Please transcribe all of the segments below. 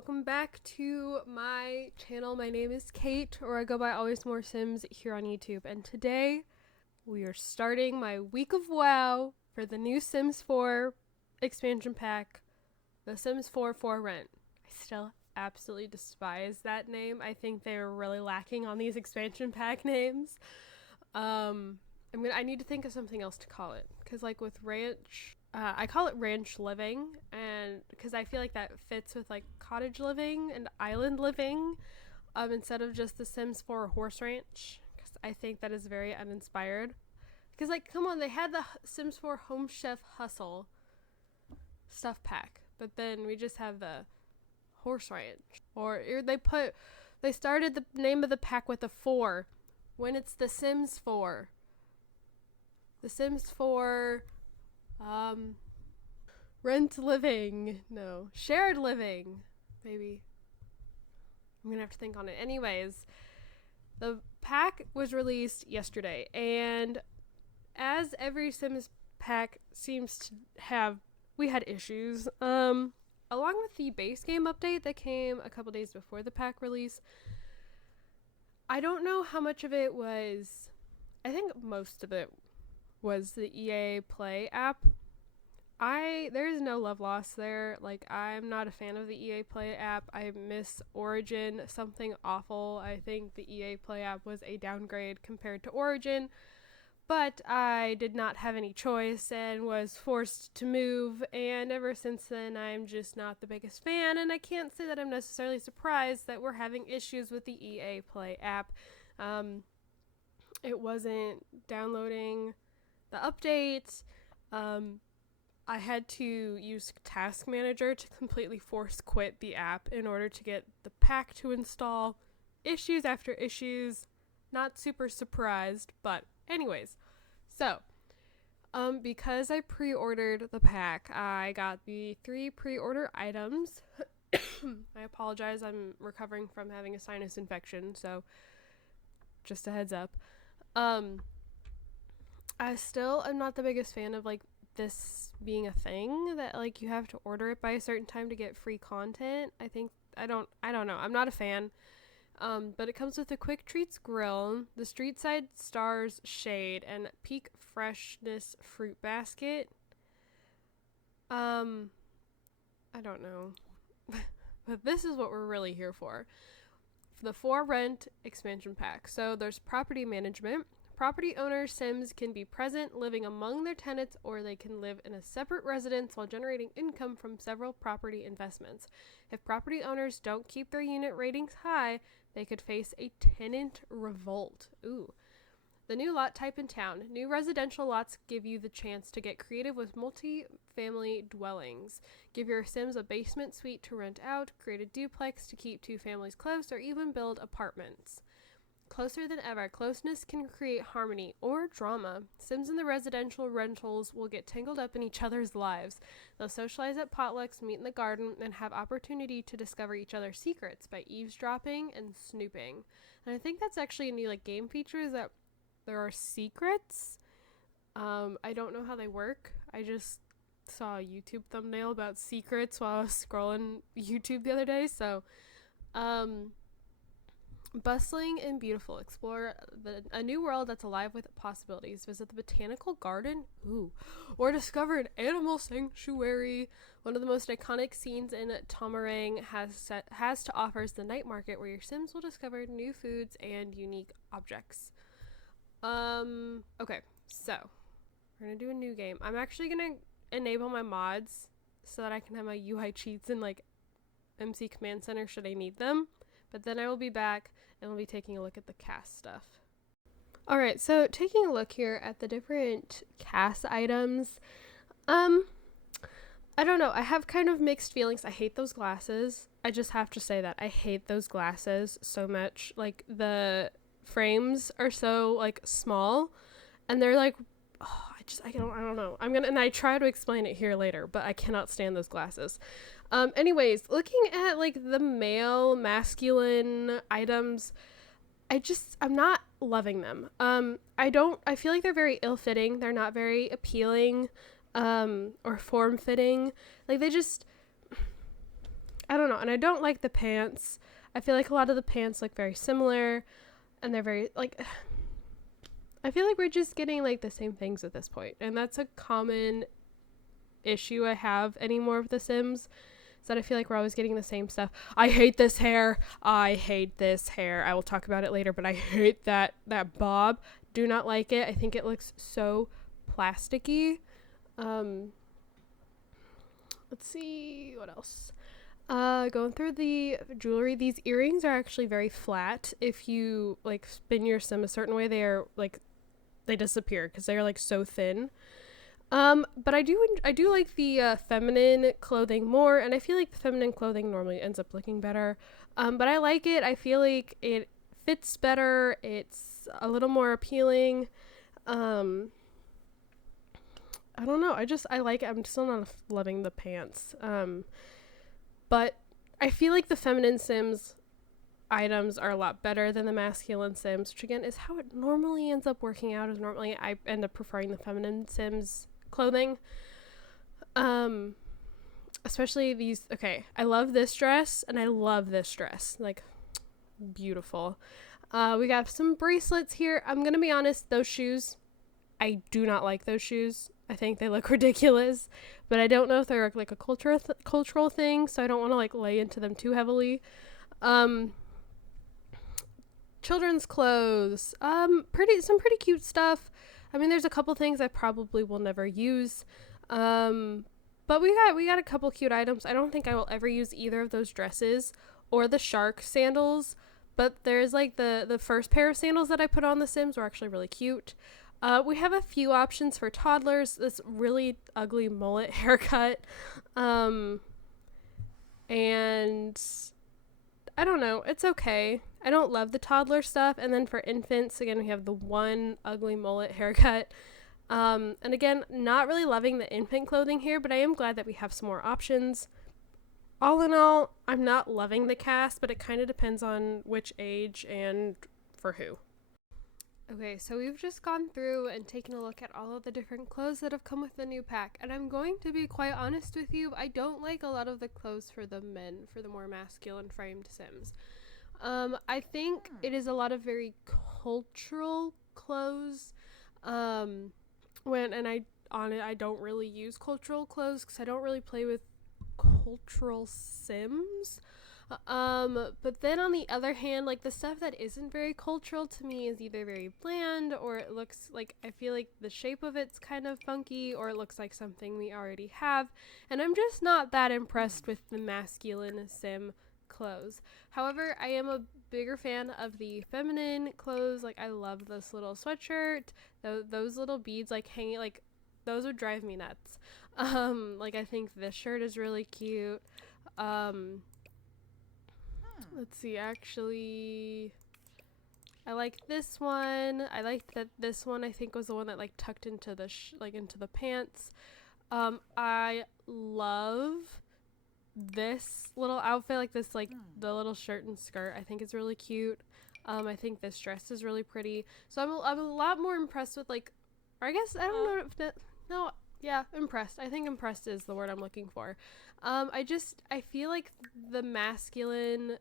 welcome back to my channel. My name is Kate, or I go by AlwaysMoreSims here on YouTube, and today we are starting my week of WoW for the new Sims 4 expansion pack, The Sims 4 For Rent. I still absolutely despise that name. I think they're really lacking on these expansion pack names. I need to think of something else to call it, because like with Ranch, I call it Ranch Living, and because I feel like that fits with like cottage living and island living, instead of just The Sims 4 Horse Ranch, because I think that is very uninspired. Because like, come on, they had the Sims 4 Home Chef Hustle stuff pack, but then we just have the Horse Ranch, or they started the name of the pack with a 4, when it's The Sims 4. The Sims 4, rent living, no, shared living, maybe. I'm gonna have to think on it. Anyways, the pack was released yesterday, and as every Sims pack seems to have, we had issues. Along with the base game update that came a couple days before the pack release, I don't know how much of it was, I think most of it was the EA Play app. There's no love lost there. Like, I'm not a fan of the EA Play app. I miss Origin, something awful. I think the EA Play app was a downgrade compared to Origin, but I did not have any choice and was forced to move, and ever since then I'm just not the biggest fan, and I can't say that I'm necessarily surprised that we're having issues with the EA Play app. It wasn't downloading the update. I had to use Task Manager to completely force quit the app in order to get the pack to install. Issues after issues. Not super surprised, but anyways. So, because I pre-ordered the pack, I got the 3 pre-order items. I apologize, I'm recovering from having a sinus infection, so just a heads up. I still am not the biggest fan of like this being a thing that like you have to order it by a certain time to get free content. I don't know. I'm not a fan. But it comes with a Quick Treats grill, the Street Side Stars shade, and Peak Freshness fruit basket. I don't know. But this is what we're really here for. The For Rent expansion pack. So there's property management. Property owners' Sims can be present, living among their tenants, or they can live in a separate residence while generating income from several property investments. If property owners don't keep their unit ratings high, they could face a tenant revolt. Ooh. The new lot type in town. New residential lots give you the chance to get creative with multi-family dwellings. Give your Sims a basement suite to rent out, create a duplex to keep 2 families close, or even build apartments. Closer than ever, closeness can create harmony or drama. Sims in the residential rentals will get tangled up in each other's lives. They'll socialize at potlucks, meet in the garden, and have opportunity to discover each other's secrets by eavesdropping and snooping. And I think that's actually a new like game feature, is that there are secrets. I don't know how they work. I just saw a YouTube thumbnail about secrets while I was scrolling YouTube the other day, so bustling and beautiful. Explore a new world that's alive with possibilities. Visit the botanical garden, or discover an animal sanctuary. One of the most iconic scenes in Tomarang has to offer is the night market, where your Sims will discover new foods and unique objects. Okay, so we're gonna do a new game. I'm actually gonna enable my mods so that I can have my UI cheats in like MC Command Center should I need them. But then I will be back and we'll be taking a look at the CAS stuff. Alright, so taking a look here at the different CAS items. I don't know. I have kind of mixed feelings. I hate those glasses. I just have to say that. I hate those glasses so much. Like, the frames are so, like, small. And they're like, I don't know. And I try to explain it here later, but I cannot stand those glasses. Anyways, looking at like the masculine items, I'm not loving them. I feel like they're very ill-fitting. They're not very appealing, or form-fitting. Like I don't know. And I don't like the pants. I feel like a lot of the pants look very similar, and they're very, like, I feel like we're just getting, like, the same things at this point. And that's a common issue I have anymore with The Sims, is that I feel like we're always getting the same stuff. I hate this hair. I hate this hair. I will talk about it later, but I hate that bob. Do not like it. I think it looks so plasticky. Let's see what else. Going through the jewelry, these earrings are actually very flat. If you like spin your sim a certain way, they are like, they disappear because they are like so thin. But I do like the feminine clothing more, and I feel like the feminine clothing normally ends up looking better. But I like it. I feel like it fits better. It's a little more appealing. I don't know. I like it. I'm still not loving the pants. But I feel like the feminine Sims items are a lot better than the masculine Sims, which again is how it normally ends up working out. Is normally I end up preferring the feminine Sims clothing. Especially these. Okay, I love this dress and I love this dress. Like, beautiful. We got some bracelets here. I'm gonna be honest. Those shoes, I do not like those shoes. I think they look ridiculous, but I don't know if they're like a cultural thing, so I don't want to like lay into them too heavily. Children's clothes, some pretty cute stuff. I mean, there's a couple things I probably will never use, but we got a couple cute items. I don't think I will ever use either of those dresses or the shark sandals, but there's like the first pair of sandals that I put on The Sims were actually really cute. We have a few options for toddlers. This really ugly mullet haircut. And I don't know. It's okay. I don't love the toddler stuff. And then for infants, again, we have the one ugly mullet haircut. And again, not really loving the infant clothing here, but I am glad that we have some more options. All in all, I'm not loving the CAS, but it kind of depends on which age and for who. Okay, so we've just gone through and taken a look at all of the different clothes that have come with the new pack, and I'm going to be quite honest with you, I don't like a lot of the clothes for the men, for the more masculine framed Sims. I think it is a lot of very cultural clothes, I don't really use cultural clothes because I don't really play with cultural Sims. But then on the other hand, like the stuff that isn't very cultural to me is either very bland, or it looks like, I feel like the shape of it's kind of funky, or it looks like something we already have, and I'm just not that impressed with the masculine Sim clothes. However, I am a bigger fan of the feminine clothes. Like, I love this little sweatshirt, those little beads like hanging, like those would drive me nuts. Like, I think this shirt is really cute. Let's see, actually, I like this one. I like that this one, I think, was the one that like tucked into the into the pants. I love this little outfit, like this, like the little shirt and skirt. I think it's really cute. I think this dress is really pretty. So I'm a lot more impressed with, like, or I guess I don't know if that, no, yeah, impressed. I think impressed is the word I'm looking for. I feel like the masculine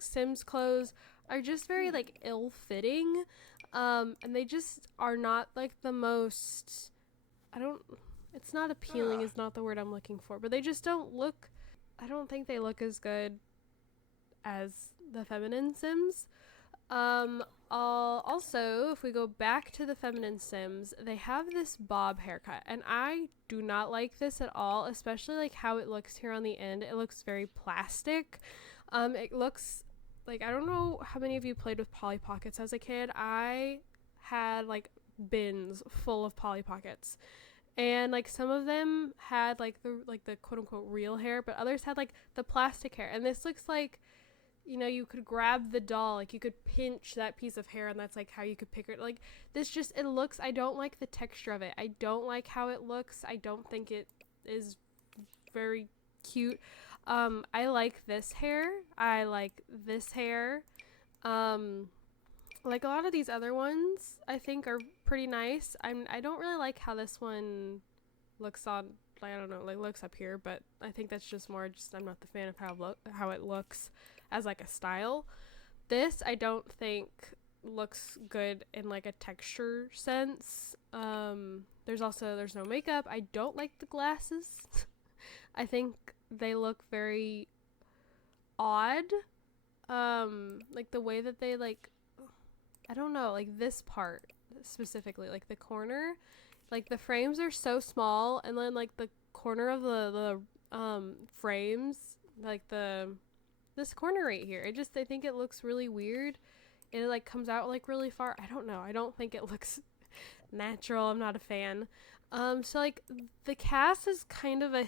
Sims clothes are just very like ill-fitting, and they just are not like the most, it's not appealing is not the word I'm looking for, but they just don't look, I don't think they look as good as the feminine Sims. Also, if we go back to the feminine Sims, they have this bob haircut, and I do not like this at all, especially like how it looks here on the end. It looks very plastic. It looks like, I don't know how many of you played with Polly Pockets as a kid. I had like bins full of Polly Pockets, and like some of them had like the quote unquote real hair, but others had like the plastic hair, and this looks like, you know, you could grab the doll, like you could pinch that piece of hair, and that's like how you could pick it. Like, this just, it looks, I don't like the texture of it. I don't like how it looks. I don't think it is very cute. I like this hair. I like this hair. Like a lot of these other ones, I think are pretty nice. I don't really like how this one looks on I don't know, like looks up here, but I think that's just more just I'm not the fan of how it looks as like a style. This I don't think looks good in like a texture sense. There's no makeup. I don't like the glasses. I think they look very odd. Like the way that they like, I don't know, like this part specifically, like the corner, like the frames are so small, and then like the corner of the frames, like this corner right here, I think it looks really weird, and it like comes out like really far. I don't know. I don't think it looks natural. I'm not a fan. So like the CAS is kind of a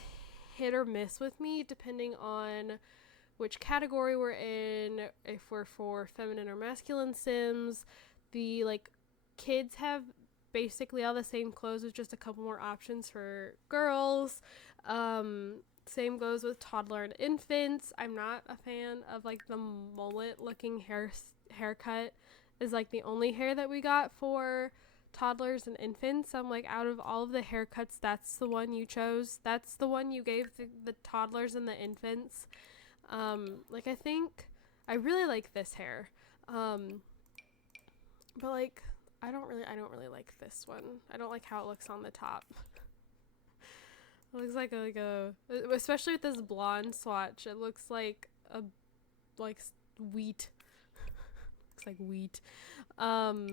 hit or miss with me depending on which category we're in, if we're for feminine or masculine Sims. The like kids have basically all the same clothes with just a couple more options for girls. Same goes with toddler and infants. I'm not a fan of like the mullet looking haircut is like the only hair that we got for toddlers and infants. I'm like, out of all of the haircuts, that's the one you chose. That's the one you gave the toddlers and the infants. Like I think I really like this hair. But like I don't really like this one. I don't like how it looks on the top. It looks like a especially with this blonde swatch, it looks like a wheat. Looks like wheat. But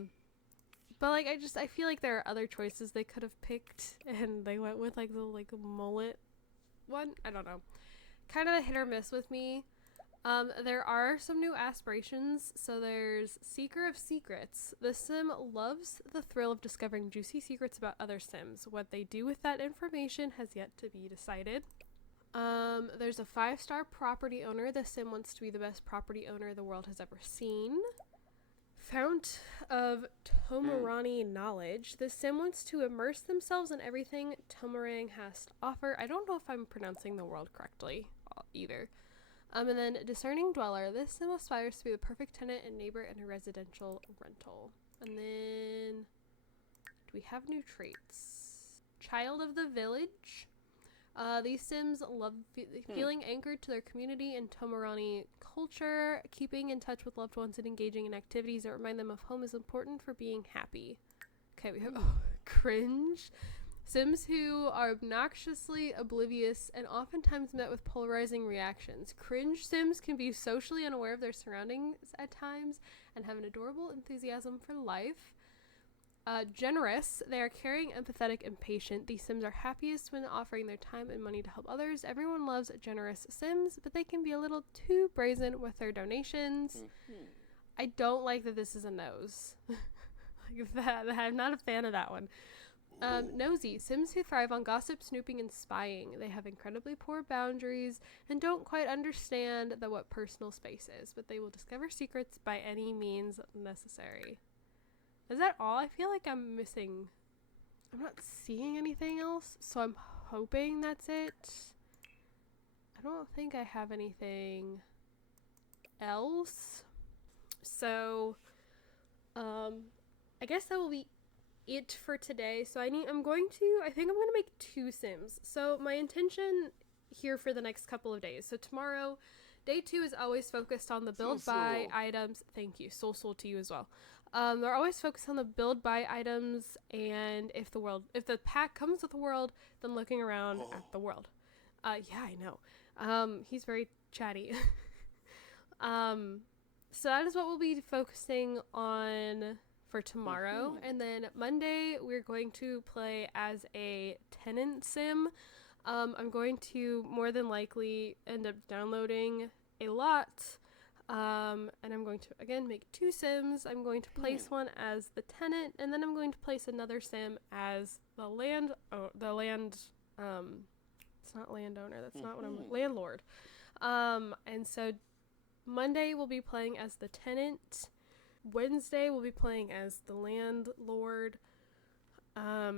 like I feel like there are other choices they could have picked, and they went with like the mullet one. I don't know. Kind of a hit or miss with me. There are some new aspirations. So there's Seeker of Secrets. The sim loves the thrill of discovering juicy secrets about other sims. What they do with that information has yet to be decided. There's a 5-star property owner. The sim wants to be the best property owner the world has ever seen. Fount of Tomarani knowledge. The sim wants to immerse themselves in everything Tomarang has to offer. I don't know if I'm pronouncing the world correctly either. And then Discerning Dweller. This sim aspires to be the perfect tenant and neighbor in a residential rental. And then do we have new traits? Child of the Village. These sims love feeling anchored to their community and Tomarani culture. Keeping in touch with loved ones and engaging in activities that remind them of home is important for being happy. Okay, we have Cringe. Sims who are obnoxiously oblivious and oftentimes met with polarizing reactions. Cringe Sims can be socially unaware of their surroundings at times and have an adorable enthusiasm for life. Generous. They are caring, empathetic, and patient. These Sims are happiest when offering their time and money to help others. Everyone loves generous Sims, but they can be a little too brazen with their donations. I don't like that this is a nose. Like that. I'm not a fan of that one. Nosy. Sims who thrive on gossip, snooping, and spying. They have incredibly poor boundaries and don't quite understand what personal space is, but they will discover secrets by any means necessary. Is that all? I feel like I'm not seeing anything else, so I'm hoping that's it. I don't think I have anything else. So, I guess that will be it for today. So I think I'm going to make 2 sims. So my intention here for the next couple of days. So tomorrow, day 2 is always focused on the build buy items. Thank you. Soul to you as well. They're always focused on the build buy items, and if the pack comes with the world, then looking around at the world. Yeah, I know. He's very chatty. So that is what we'll be focusing on for tomorrow. And then Monday, we're going to play as a tenant sim. I'm going to more than likely end up downloading a lot. And I'm going to, again, make 2 sims. I'm going to place one as the tenant, and then I'm going to place another sim as the it's not landowner, that's not what landlord. And so Monday we'll be playing as the tenant. Wednesday we'll be playing as the landlord. I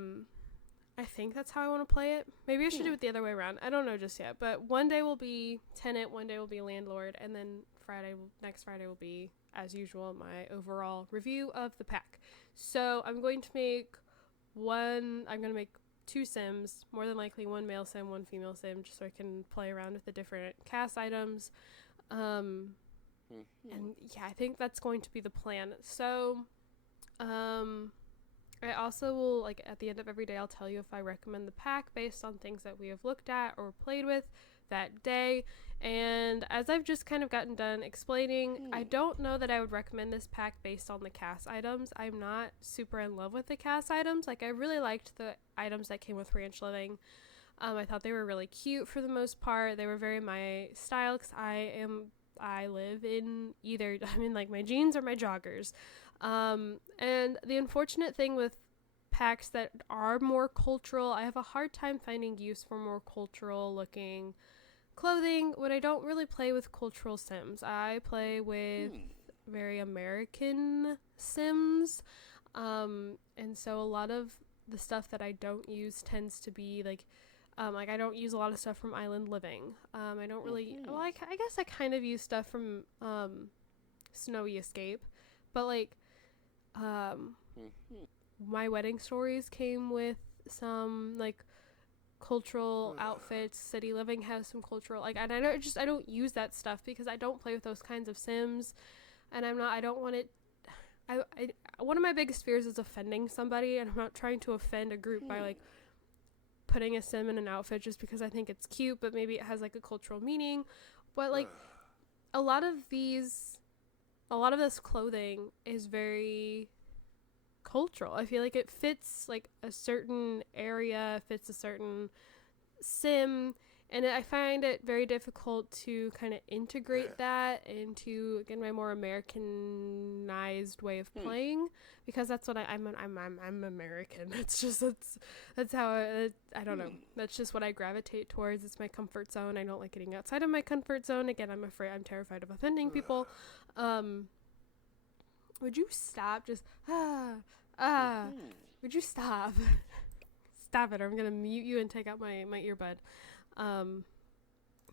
think that's how I want to play it. Maybe I should do it the other way around. I don't know just yet. But one day will be tenant, one day will be landlord, and then next Friday will be, as usual, my overall review of the pack. So I'm going to make 2 Sims, more than likely 1 male sim, 1 female sim, just so I can play around with the different CAS items. And yeah, I think that's going to be the plan. So, I also will, like, at the end of every day, I'll tell you if I recommend the pack based on things that we have looked at or played with that day. And as I've just kind of gotten done explaining, I don't know that I would recommend this pack based on the CAS items. I'm not super in love with the CAS items. Like, I really liked the items that came with Ranch Living. I thought they were really cute for the most part. They were very my style, because I live in either, I'm in like my jeans or my joggers. And the unfortunate thing with packs that are more cultural, I have a hard time finding use for more cultural looking clothing when I don't really play with cultural Sims. I play with very American Sims. And so a lot of the stuff that I don't use tends to be like I don't use a lot of stuff from Island Living. I don't really, well, I guess I kind of use stuff from Snowy Escape, but like my wedding stories came with some like cultural outfits. City Living has some cultural, like, and I don't use that stuff because I don't play with those kinds of Sims, and I don't want it. One of my biggest fears is offending somebody, and I'm not trying to offend a group by like putting a Sim in an outfit just because I think it's cute, but maybe it has like a cultural meaning. But like a lot of this clothing is very cultural. I feel like it fits like a certain area, fits a certain Sim, and I find it very difficult to kind of integrate that into, again, my more Americanized way of playing, because that's what I'm American. It's just that's how I don't know. That's just what I gravitate towards. It's my comfort zone. I don't like getting outside of my comfort zone. Again, I'm terrified of offending people. Would you stop? Just would you stop? Stop it, or I'm gonna mute you and take out my earbud.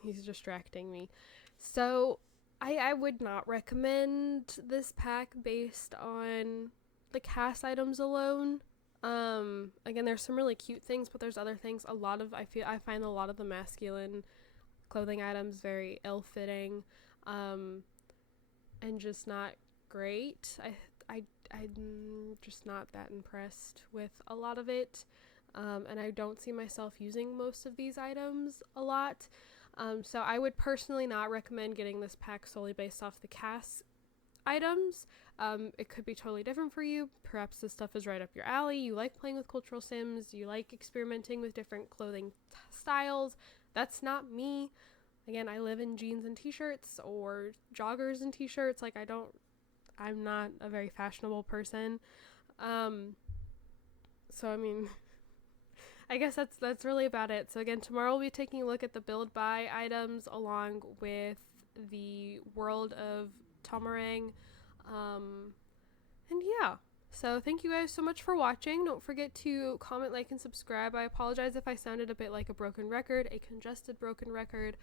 He's distracting me. So I would not recommend this pack based on the CAS items alone. Again, there's some really cute things, but there's other things. I find a lot of the masculine clothing items very ill-fitting, and just not great. I'm just not that impressed with a lot of it. And I don't see myself using most of these items a lot. So I would personally not recommend getting this pack solely based off the CAS items. It could be totally different for you. Perhaps this stuff is right up your alley. You like playing with cultural Sims. You like experimenting with different clothing styles. That's not me. Again, I live in jeans and t-shirts, or joggers and t-shirts. Like, I'm not a very fashionable person. So I mean, I guess that's really about it. So again, tomorrow we'll be taking a look at the build buy items along with the world of Tomarang. And yeah, so thank you guys so much for watching. Don't forget to comment, like, and subscribe. I apologize if I sounded a bit like a broken record, a congested broken record.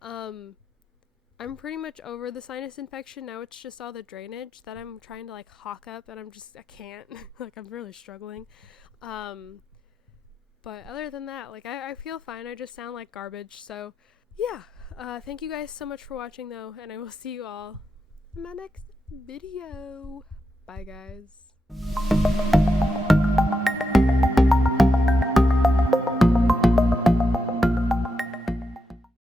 I'm pretty much over the sinus infection. Now it's just all the drainage that I'm trying to like hawk up, and I can't. Like, I'm really struggling. But other than that, like, I feel fine. I just sound like garbage. So yeah, thank you guys so much for watching though, and I will see you all in my next video. Bye guys.